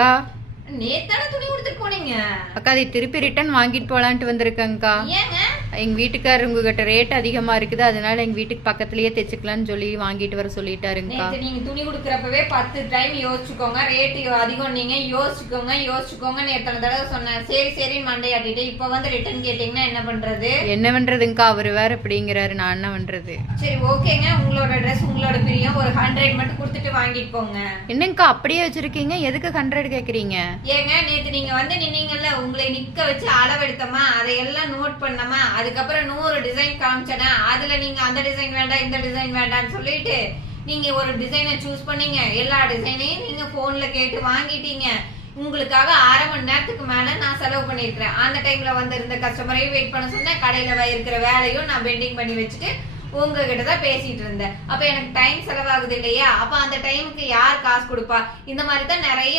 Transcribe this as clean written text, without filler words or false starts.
அக்கா நேத்தான துணி கொடுத்துட்டு போனீங்க. அக்கா அதை திருப்பி ரிட்டர்ன் வாங்கிட்டு போலான்ட்டு வந்திருக்கேங்க்கா. ஏங்க? எங்க வீட்டுக்காரர் உங்ககிட்ட ரேட் அதிகமா இருக்குது, அதனால எங்க வீட்டுக்கு பக்கத்துலயே தைச்சுக்கலாம்னு சொல்லி வாங்கிட்டு வர சொல்லிட்டாருங்கக்கா. நேத்து நீங்க துணி கொடுக்கறப்பவே 10 டைம் யோசிச்சுக்கோங்க, ரேட் அதிகம், நீங்க யோசிச்சுக்கோங்கன்னு எத்தனை தடவை சொன்னேன். சரி மண்டையாட்டிட்டு இப்ப வந்து ரிட்டர்ன் கேட்டீங்கன்னா என்ன பண்றது? என்ன பண்றதுங்கக்கா, அவரு வேற இப்படிங்கிறாரு, நான் என்ன பண்றது? சரி ஓகேங்க, உங்களோட ட்ரெஸ் உங்களோட பிரியம், ஒரு 100 மட்டும் கொடுத்துட்டு வாங்கிட்டு போங்க. என்னங்கக்கா அப்படியே வச்சிருக்கீங்க, எதுக்கு 100 கேக்குறீங்க? ஏங்க நேத்து நீங்க வந்து நின்னீங்கல்ல, உங்களை நிக்க வச்சு அளவெடுத்தமா, அதையெல்லாம் நோட் பண்ணமா, அதுக்கப்புறம் 100 டிசைன் காமிச்சனா, அதுல நீங்க அந்த டிசைன் வேண்டாம் இந்த டிசைன் வேண்டாம்னு சொல்லிட்டு நீங்க ஒரு டிசைனை சூஸ் பண்ணீங்க. எல்லா டிசைனையும் நீங்க போன்ல கேட்டு வாங்கிட்டீங்க. உங்களுக்காக 1/2 மணி நேரத்துக்கு மேல நான் செலவு பண்ணிருக்கிறேன். அந்த டைம்ல வந்து இருந்த கஸ்டமரையும் வெயிட் பண்ண சொன்னேன், கடையில இருக்கிற வேலையும் நான் பெண்டிங் பண்ணி வச்சுட்டு உங்ககிட்ட தான் பேசிட்டு இருந்தேன். அப்ப எனக்கு டைம் செலவாகுது இல்லையா? அப்ப அந்த டைமுக்கு யார் காசு கொடுப்பா? இந்த மாதிரி தான் நிறைய